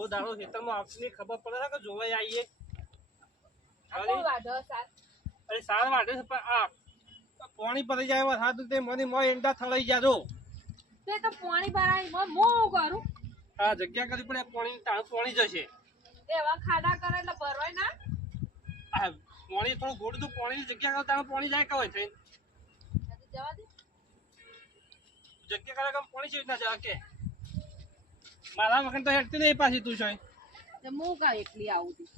આખો દાડો ખેતરમાં આવતી ખબર પડે કે જોવાય આવીએ? અરે સાર વાટે છે પણ આ પાણી પડી જાય વરસાદ તે મને મો એંડા થળાઈ જાજો તે તો પાણી ભરાઈ માં હું કરું હા જગ્યા કરી પડે પાણી તાણ પાણી જશે. એવા ખાડા કરે એટલે ભરવાય ના. આ પાણી થોડું ગોળું પાણી જગ્યા કરે તાણ પાણી જાય કવાય થઈ જવા દે. જગ્યા કરે કેમ પાણી છે ના જવા કે? મારા વખત તો હેડતી નહીં પાછી તું છે હું કા એકલી આવું છું?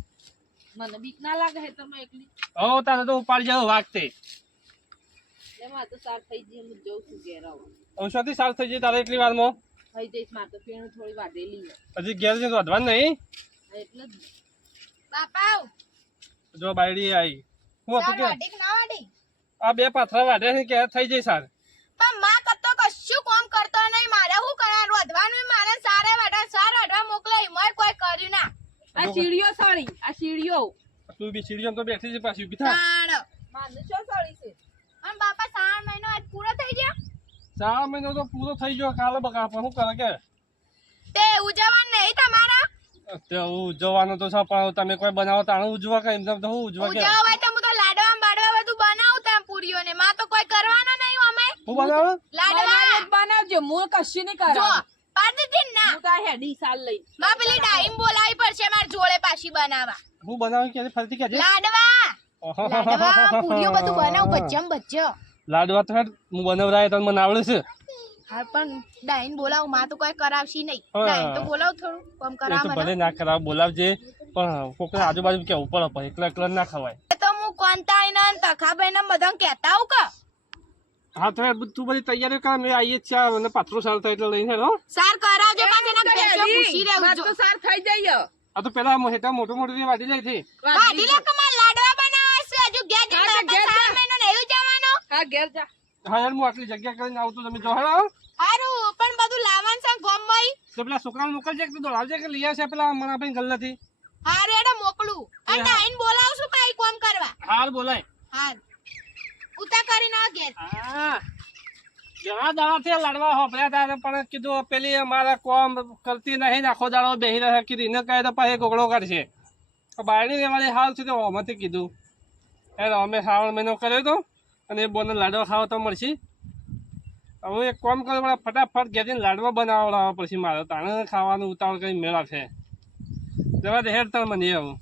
મને બીક ના લાગે હે તમે એકલી? હો તારે તો ઉપાડી જાવ વાગતે. એમાં તો સાર થઈ જઈએ હું જઉં છું ઘેર આવું. ઔષધિ સાર થઈ જાય તારે એટલી વારમાં? થઈ જઈશ મારે તો પેણ થોડી વાઢેલી હજી ઘેર જઈને વધવાનું નહીં? એટલે જ. બાપા જો બાયડી આવી હું હતું કે? આ બે પાથરા વાઢે છે કે થઈ જાય સાર પણ માં કરતો કશું કામ કરતો નહીં મારે શું કરવાનું રોધવાનું મારે સારે વાટા સાર વાટવા મોકલે મર કોઈ કર્યું ના. આ સીડીઓ સળી આ સીડીઓ. તું બી સીડીઓ તો બેઠી છે પાછી ઊભી થા. તાણ. માને સળી છે? અને બાપા શ્રાવણ મહિનો આજ પૂરો થઈ ગયો? ચાર મહિનો તો પૂરો થઈ ગયો. કાલે બકા પણ હું કરે કે? તે ઉજવવાનું નહીં તમારા? તે ઉજવવાનું તો છે પણ તમે કોઈ બનાવો તાણે ઉજવા કે? એમ તેમ તો હું ઉજવા કે? ઉજવા તો હું તો લાડવા બાડવા બધું બનાવું તાં પૂરીઓ ને માં તો કોઈ કરવાના નહીં અમે. હું બનાવું? લાડવા બનાવજો મૂળ કશું નહીં કરો કરા પાડી ના હું તાર હેડી સાલ લઈ. માં પેલી ડાઈમ બોલાવી પડશે માર જોડે પાછી બનાવવા. હું બનાવું કે ફરતી કે લાડવા. લાડવા પૂરીઓ બધું બનાવ બચ્ચમ ભજ્જ લાડવા તો હું બનાવરાય તો મને આવડે છે. હા પણ ડાઈન બોલાવમાં તો કોઈ કરાવશી નહીં. ડાઈન તો બોલાવ થોડું કમ એ મને ભલે ના. કરાવ બોલાવજે. પણ કોકને આજુબાજુ કેવું ઉપર પણ એકલા એકલા ના ખવાય. તો હું કોંતાઈ ને તખાભાઈ ને બધા કહેતા હું કે. હા તો તું બધી તૈયારી કર મેં આવીએ જ છે અને પાથરો સાર થાય એટલે લઈને હેડ સાર કરાવજો પાછા એના ભેંસો પૂછી મારે રહેજો તો સાર થઈ જઈયો આ તો પેલા હેટા મોટો મોટો મોટું વાડી લઈ થી વાડી લે કમાલ લાડવા બનાવવા છે? હજુ ઘેર જઈને તો સાર જા. ને એવું જવાનો. હા ઘેર જા. હા યાર હું આટલી જગ્યા કરીને આવું તો તમે જો હેડ. હારું પણ બધું લાવવાનું છે ગોમમાં તો પેલા છોકરાને મોકલજે કે દોડાવજે કે લઈ આવશે પેલા મણાભાઈ ગલ્લાથી હારું એડા મોકલું. અને હા. બોલાવશું ભાઈ કોમ કરવા. હાર બોલાય. હાર ઉતા કરીને આવ ઘેર. હા. ઘણા દાડાથી લાડવા હોપડ્યા તારે પણ કીધું, પેલી અમારા કોમ કરતી નહીં ને આખો દાડો બેહી રહ્યા કીધું, એને કહે તો પછી ગોગડો કાઢશે બાયડી રહેવાની હાલ છે તો ઓમાંથી કીધું એટલે અમે શ્રાવણ મહિનો કર્યો તો અને એ બોને લાડવા ખાવા તો મળશે. હવે એક કોમ કરો પડે ફટાફટ ઘેરીને લાડવા બનાવડાવવા પડશે મારે. તાણે ખાવાનું ઉતાવળ કરી મેળા છે. જવા દે હેડ તણ મને એવું.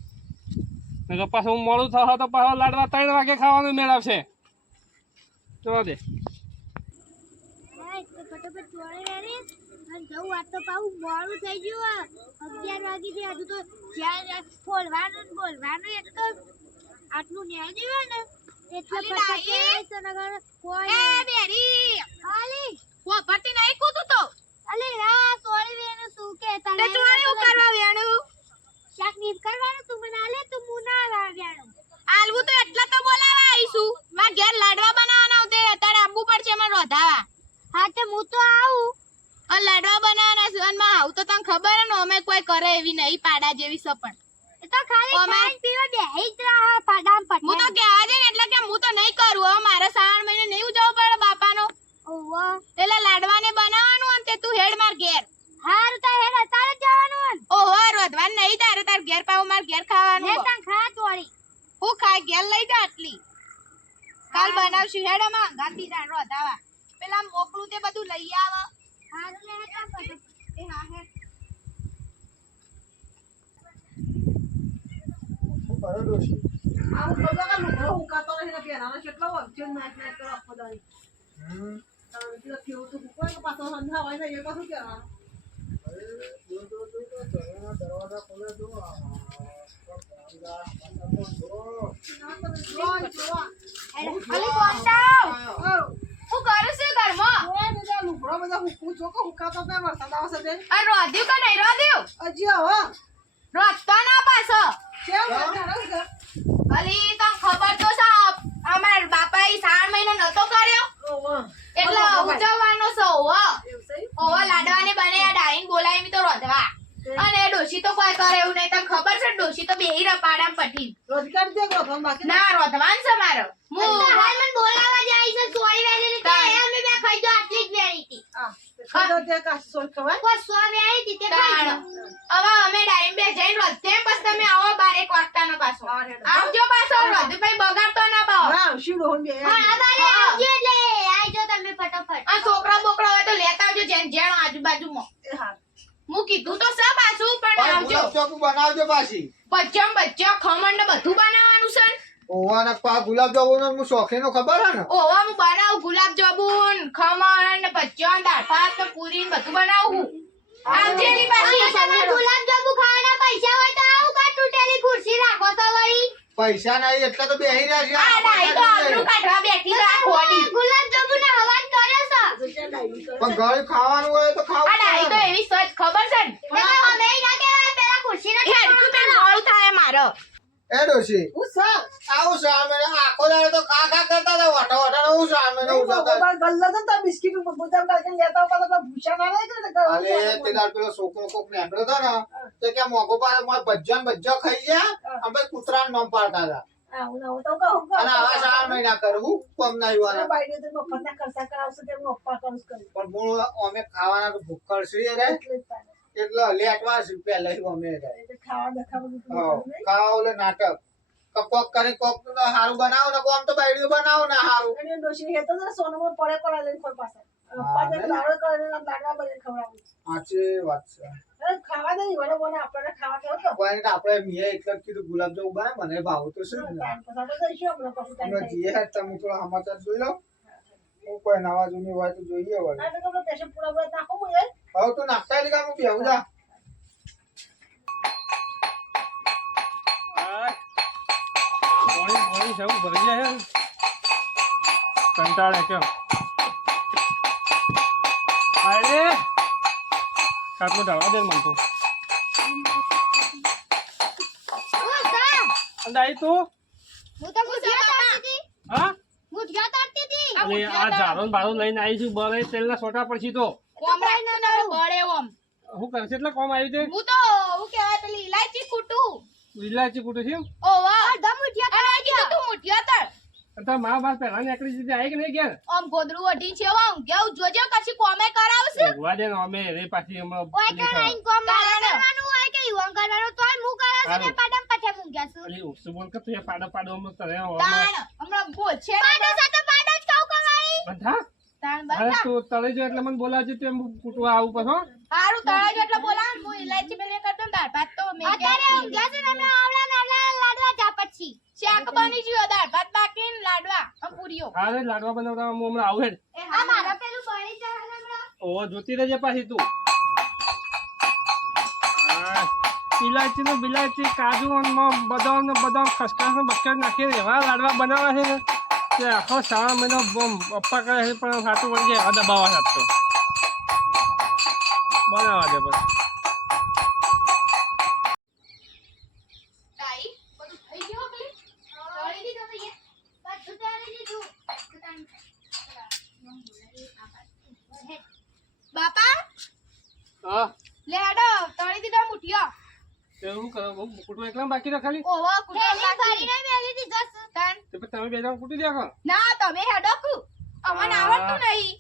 પાછું મોડું થવા તો પાછો લાડવા ત્રણ વાગે ખાવાનું મેળવશે. જવા દે. ફટાફટ ચોળે વેરી. અને જવું આજ તો પાછું મોડું થઈ ગયું અગિયાર વાગી છે હજુ તો જ્યાં ખોલવાનું ને બોલવાનું એક તો આટલું ન્યાય નહીં ને એટલે ફટાફટ નાઈ. કહેવાય છે નકર કોઈ એ બેરી અલી વો ભરતી નહીં કૂતું તો અલી ના સોળી વેનું શું કે તને ચોરી હું કરવા વેણું? શાક નીર કરવાનું? તું મને આલે તો હું ના આલવું તો એટલે તો બોલાવા આવીશું. માં ઘેર લાડવા બનાવવાના અત્યારે આબુ પડશે મને રોધાવા. હા તો હું તો આવું. અને લાડવા બનાવવાના છે અને માં આવું તો તને ખબર ને અમે કોઈ કરે એવી નહીં પાડા જેવી સપણ એ તો ખાલી ખાઈ પીવા બેહી જ રહા પાડામ હું તો પટે કહેવા છે એટલે કે હું તો નહીં કરું હવે મારે શ્રાવણ મહિને નહીં જવું પડે બાપાનો. ઓવો એટલે લાડવાને બનાવવાનું અને તે તું હેડ માર ઘેર. હાર તો હેડ તારે જવાનું ઓહો રોધવાનું નહીં તારે તાર ઘેર પાવ માર ઘેર ખાવાનું હે હો. તાં ખા ચોળી હું ખાય ઘેર લઈ જા આટલી. કાલ બનાવશું હેડ અમે ગાંધી દાણ રોધાવા પેલા મોકલું તે બધું લઈ આવો. હારું લે આવું લુગડો હુકાતો ને પહેરાનો કેટલો વખતે નાચ કરો આખો કેવું તો પાછો સંધા હોય ને એ પાછું આવ. હુકાતો તો ખબર તો છે અમાર બાપા એ શ્રાવણ મહિનો નતો કર્યો એટલે ઉજવવાનો સૌ ઓવા લાડવાને બને આ ડાઈન બોલાવી તો રોધવા. અને ડોશી તો કોઈ કરે એવું નહીં તને ખબર છે ડોશી તો બેહી રહે પઠી. રોજગાર દે ગોઠમ બાકી ના રોધવાન છે મારો. હું હાલ મને બોલાવા જાય છે સોરી વેલી તો એ અમે બે ખાઈ જો આટલી જ વેલી હતી. હવે અમે ડાઈમ બે જઈને રોધતે પછી તમે આવો બારે કોટતા નો પાછો પાછી. બચ્ચમ બચ્ચા ખમણ ને બધું બનાવવાનું છે ને. ઓવાના પા ગુલાબજાંબુ હું શોખીનો ખબર હે ને? ઓવા હું બનાવું ગુલાબ જાંબુન ખમણ ને બચ્ચા દાળ ભાત ને પૂરી ને બધું બનાવું. આવજે ની પાછી તમાર ગુલાબ ગુલાબજાંબુ ખાવાના પૈસા હોય તો આવું કા તૂટેલી ખુરશી રાખો તો વળી પૈસા નહીં એટલે તો બેહી રહ્યા છે. આ ડાઈ તો આબરૂ કાઢવા બેઠી રાખોડી ગુલાબજાંબુ ને હવાન કર્યો છે પણ ઘરે ખાવાનું હોય તો આ ખાવું ડાઈ તો એવી સચ ખબર છે ને. અમે ના કહેવાય પેલા ખુરશી ના એ હરખું તને મોડું થાય મારો. એ ડોશી હું સર. આવું આખો દાડો તો ખા ખા કરતા હતા વટા વટા હું શાળ મહિને એ ઉઠાતા ગલ્લો તો તા બિસ્કિટ ઉપર બદામ કાકે લેતા હોય તો ભૂષા ના રહે ને ગળો અરે તે દાડ પેલો છોકરો કોક નેકળ્યો હતો ને તે કે મોગો મોય ભજ્જન ભજ્જો ખાઈ ગયા અમે પછી કૂતરાને નમ પાડતા હતા. આવું તો કહું કહું. અને આવા શાળ મહિના કરવું કોમ ના આ તો મફતના ખર્ચા કરાવશે તે હું અપ્પા કરું જ પણ હું અમે ખાવાના તો ભૂખડ છીએ રે. એટલે લેટવા છે પહેલા અમે ખાવા દેખાવા ઓલે નાટક. કોક કરી કોક હારું બનાવો ને કોમ તો બાયડીઓ બનાવો ને હારું. અને એ ડોશી હેતો તો સોનામાં પડે પડે લઈને ફોન પાસે. અપ્પા લાડો કરીને લાડવા બને ખવડાવું સાચી વાત છે. ખાવા દે વડે મને આપણને ખાવા કેવો તો? કોઈ આપણે મિયે એટલે કીધું ગુલાબ જાંબુ મને ભાવ તો શું ને. તમે થોડા સમાચાર જોઈ લો. હું કોઈ નવા જૂની હોય તો જોઈએ તો આપણે પેશન પૂરા પૂરા નાખો હું એ. હવે તું નાખતા લીધા હું બેહું જા. છે એવું ભરી જાય કંટાળે કેમ? અરે કાટલું ઢાળવા દે મન તો. અંદાઈ તું હું તો. હા? મુઠિયા તળતી હતી આ ને લઈને આવી છું તેલના સોટા પછી તો કોમ બળે ઓમ હું કરશે એટલે કોમ આવી છે? હું તો હું કહેવાય પેલી ઇલાયચી કૂટું. વિલાયચી કૂટું છે ઓ વાહ. અડધા મુઠિયા અને આ ગયો તું મુઠિયા તળ તો મા બાપ પહેલા નીકળી જતી આવી કે નહીં ગયા આમ ગોદરું વઢી છે વા કેવું જોજો કશી કોમે કરાવશે ઉવા દે ને અમે રે પાછી હમણાં ઓય કે નહીં કોમ કરવાનું હોય કે યુવાન કરવાનું તોય હું કરે છે ને. પાડમ પાછા મૂક્યા છું. પેલી ઉસ બોલ કે તું પાડો પાડો હમણાં તરે હમણાં બોલ છે ને પાડો જ કહું કમાઈ બધા તાણ અરે તું તળેજો એટલે મને બોલાવજે તેમ એમ કૂટવા આવું પછી હારું તળેજો એટલે બોલા હું ઇલાયચી પેલી કરતો ને દાળ ભાત તો મે અત્યારે ઊંઘ્યા છે ને અમે આવડા નાના લાડવા જા પછી. શાક બની ગયો દાળ ભાત બાકી ને લાડવા અને પૂરીઓ. અરે લાડવા બનાવતા હું હમણાં આવું હેડ. એ આ હા. મારા પેલું બળી જાય હમણાં? ઓ જોતી રહેજે પાછી તું. ઇલાયચી નું બિલાયચી કાજુ અને બદામ ને બદામ ખસખસ ને બક્કર નાખી એવા લાડવા બનાવે છે. ને કે આખો શ્રાવણ મહિનો પપ્પા કરે પણ સાચું પડી જાય દબાવા સાચો બનાવવા દે બસ તાઈ બધું થઈ ગયું પેલી તળી દીધું તો એ બધું તળી દીધું બાપા હા લે હેડો તળી દીધા મુઠિયા એવું બહુ એકલા બાકી ના ખાલી? ઓવો કુટુંબ બાકી ભરીને મેલી દી જસ તન. તો તમે બે જણ કૂટી દો ના તમે હેડો કુ અમને આવડતું નહીં.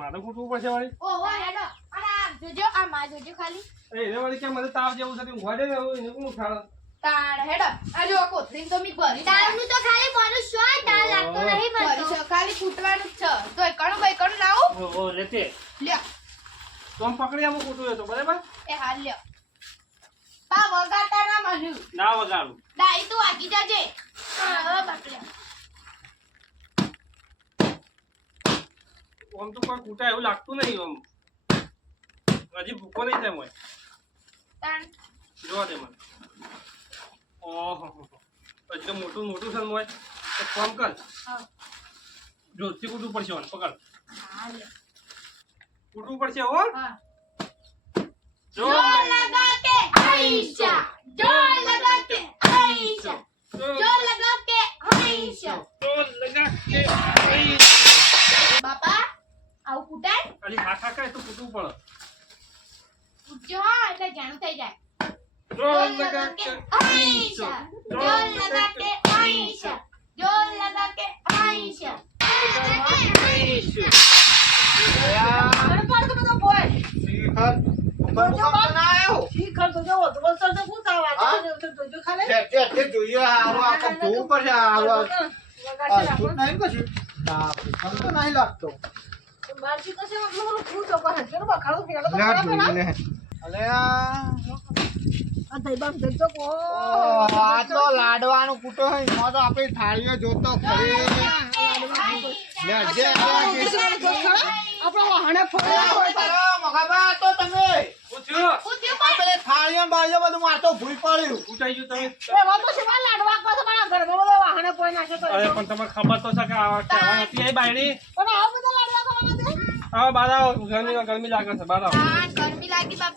મારે કૂટવું પડશે વાળી. ઓહો હેડો. અને આ જોજો આ માં જોજો ખાલી. એ એને વળી કે મને તાવ જેવું છે હું દે ને હું એને કોણ ઉઠાડે તાળ હેડો. આ જો કોથળીને તો મી ભરી છે. દાળનું તો ખાલી બનું શું તાળ લાગતો નહીં બનતો. છે ખાલી કૂટવાનું જ છે. તો એકણું બેકણું લાવું? ઓ ઓ લેતે લ્યો. તો પકડી આમ કૂટવું તો બરાબર? એ હાલ લ્યો. પા વગાતા ના મળ્યું. ના વગાડું. તું આગી જાજે. હવે બાપલે આમ તો કોઈ કૂટા એવું લાગતું નહીં આમ હજી ભૂકો નહીં થાય તાણ. જોવા દે મને. ઓહો એટલે મોટું મોટું છે મોય. એક કામ કર. જોરથી કૂટવું પડશે મને પકડ. કૂટવું પડશે હો. જો આઈશા જો લગા કે આઈશા જો લગા કે આઈશા જો લગા કે અહીં. બાપા આવું કૂટાય? ખાલી ખા ખા કરે તો કૂટવું પડે. કૂટજો હા એટલે જાણું થઈ જાય. જો જો લગા કે કે આઈશા જો લગા કે આઈશા જો લગા કે આઈશા અરે Yeah. તો બધો બોય શિખર ભૂકંપ ભૂકંપ તો ના આવ્યો તો જોજો ખાલી. એટલે એટલે જોઈએ હારું જોવું પડશે હારું નહીં કશું? ના તો નહીં લાગતો. બખાડો તો લાડવાનું કૂટો હોય એમાં તો આપણે થાળીઓ જોતો ખરી લે જે આપણો વાહણે ફોડ્યા હોય તો મગાબા તો તમે. શું થયું? થાળીઓ બાળીઓ બધું મારતો ભૂઈ પડ્યું ઉઠાઈ ગયું તમે. એવા તો છે મારા લાડવા પાસે મારા ઘરમાં બધો વાહણે પોઈ નાખ્યો તો અરે પણ તમને ખબર તો છે કે આ કહેવા નથી આવી બાયડી. પણ આવા બધા લાડવા ખાવા માટે? આવો બહાર ગરમી ગરમી લાગે છે ગરમી લાગી બાપ.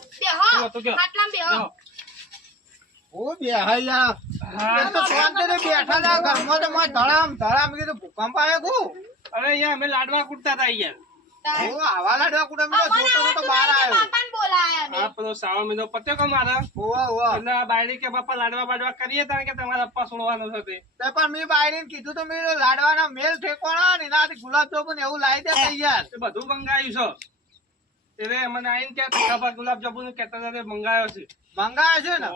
ઓ બે હૈયા હા. તો બેઠા તો ધડામ ધડામ કીધું ભૂકંપ આવ્યો અરે અહીંયા અમે લાડવા કૂટતા હતા અહીંયા. ઓ આવા લાડવા કુટે મેં જોતો તો બહાર આવ્યો. બાપાને બોલાયા અમે. આ પેલો શ્રાવણ મહિનો પત્યો કે મારા. ઓવા ઓવા એટલે બાયડી કે બાપા લાડવા બાડવા કરીએ તારે કે તમારા પપ્પા સુણવાનો છે તે? પણ મેં બાયડીને કીધું તો મેં લાડવાના મેલ ઠેકોણા ને એનાથી ને એવું લાવી દે તૈયાર. બધું મંગાવ્યું છે. એટલે મને આઈને કે ખબર ગુલાબ જાંબુ કેતા હતા મંગાવ્યો છે. મંગાવે છે ને.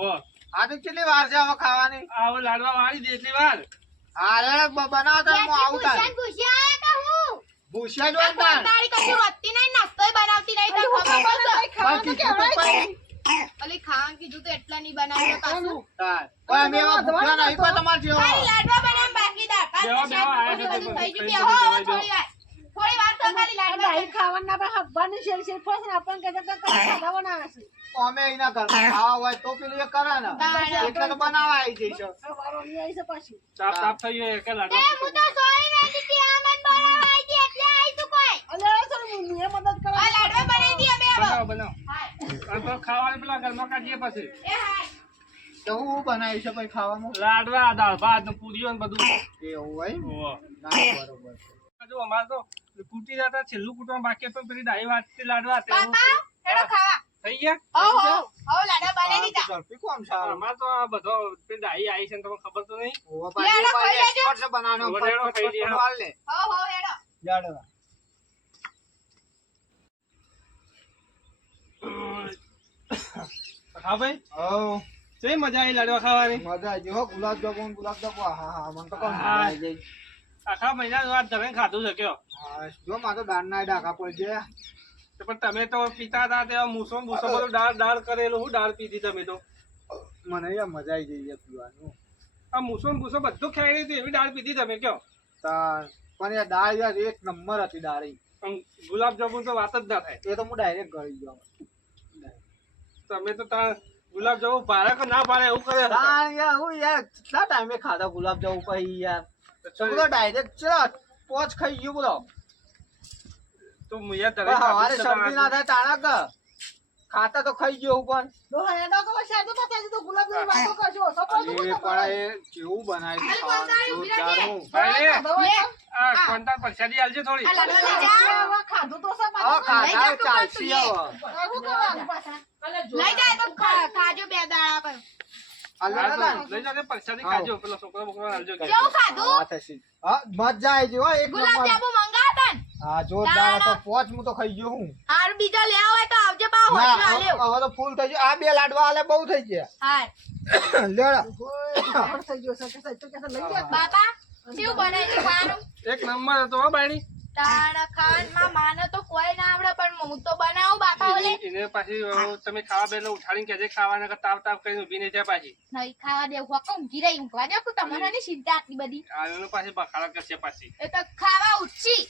આ તો કેટલી વાર છે હવે ખાવાની? હવે લાડવા વાળી દે એટલી વાર. હા બનાવતા હું આવું તાર. ભૂસ્યા ને તારી કશું વધતી નહીં, નાસ્તોય બનાવતી નહીં, તો ખબર છે. પણ તો પછી અલી ખાવાનું કીધું તો એટલા નહીં બનાવ્યો પાછું. તાર. અમે એવા ભૂખ્યા નહીં પણ તમારે જેવો. ખાલી લાડવા બાકી દાળ બધું થઈ ગયું. તો બેહો, બેહો, હવે થોડી વાર. થોડી વાર તો ખાલી લાડવા ડાઈ ખાવાના પણ હબ્બાની શેર શેર ફસ ને આપણને કે કઈ ખાધા બનાવે છે અમે એના ઘરમાં ખાવા હોય તો પેલું એ કરે ને. એટલે તો બનાવવા આવી જઈશ વારો નહીં આવી છે પાછી ચાપ ચાપ થઈ ગયો એક લાડવા હું તો સોઈ નથી કે આ મન બનાવવા આવી ગઈ એટલે આવી તું કોઈ. અલે ચાલ હું એ મદદ કરો આ લાડવા બનાવી દી અમે હવે. બનાવો બનાવો તો ખાવાનું પેલા ઘરમાં કાઢીએ પછી એ હાય. તો હું બનાવી છે પછી ખાવાનું લાડવા દાળ ભાત ને પૂરીઓ ને બધું એવું હોય બરોબર જો અમારે તો કૂટી જતા છેલ્લું કુટુંબ બાકી હતું પેલી ડાઈ વાટતી લાડવા તે હેડો ખાવા. થઈ ગયા હો, હો. હો, લાડવા બનાવી દીધા. ઝડપી કોમ સારું અમારે તો આ બધો પેલી ડાઈ આવી છે ને તમને ખબર તો નહીં ઓવા પાછી છે બનાવવાનો. ખાઈ લે. હો, હો, હેડો. હા ભાઈ? હઉ. કેવી મજા આવી લાડવા ખાવાની? મજા આવી ગઈ હો હા મને તો આખા મહિના વાત તમે ખાધું છે કયો? જો મારે તો દાળના ડાઘા પડી પણ તમે તો પીતા હતા તેવા મૂસો ને બધું દાળ દાળ કરેલું. હું દાળ પીધી તમે તો? મને યાર મજા આવી ગઈ છે પીવાનું. આ મૂસો ને બધું ખાઈ હતી એવી દાળ પીધી તમે કયો? તાર પણ યાર દાળ યાર એક નંબર હતી દાળી. ગુલાબ જાંબુ તો વાત જ ના થાય. એ તો હું ડાયરેક્ટ ગળી ગયો. તમે તો તાર ગુલાબ જાંબુ ભારે કે ના ભારે એવું કરે? હા યાર હું યાર કેટલા ટાઈમે ખાધા ગુલાબજાંબુ પછી યાર? તો ડાયરેક્ટ ચલો પોચ ખાઈ ગયું બોલો તો મુયા તરે તને શરદી ના થાય તાણા કે ખાતા તો ખાઈ ગયો હું પણ. દો તો શેર તો પતાવી દીધો ગુલાબ જેવી વાતો કરજો સપોર્ટ એ પણ એ કેવું બનાવ્યું જોરદાર હું. આ કોન્ટા પરસાદી આલજો થોડી. આ લાડવા લઈ જા. ખાધું તો ખાધા તું ચાલશી હવે. પાછા. લઈ તો ખાજો બે દાડા પર. હા. તો મજા આવી એક નંબર. જોરદાર. પોચ હું તો ખાઈ ગયો હું. બીજો બીજા લેવા હોય તો હવે તો ફૂલ થઈ ગયું. આ બે લાડવા આલે બહુ થઈ ગયા. હાય. લેવડો. ખબર થઈ ગયો છે કે સાચું કે લઈ જા બાપા કેવું બનાવ્યું ખાવાનું? એક નંબર હતો હો બાયડી તાણ ખાવામાં માને તો કોઈ ના આવડે પણ હું તો બનાવું બાપા ઓલે એને- એને પાછી તમે ખાવા બેલો ઉઠાડીને કહેજે ખાવાના તાવ તાવ કરીને ઊભી નહીં થાય પાછી નહીં ખાવા દે હોકો ઊંઘી રહી ઊંઘવા દે તમારા ની ચિંતા આટલી બધી આનો પાછી બખાડા કરશે પાછી એ તો ખાવા ઉઠી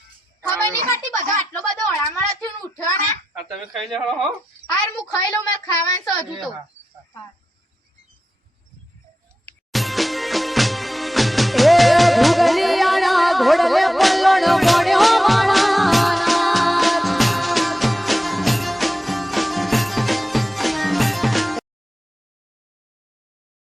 ખબર નહીં પડતી બધો આટલો બધો હળામળા થયું ને તમે ખાઈ હો. હાર હું ખાઈ લઉં મેં ખાવાનું છે હજુ તો.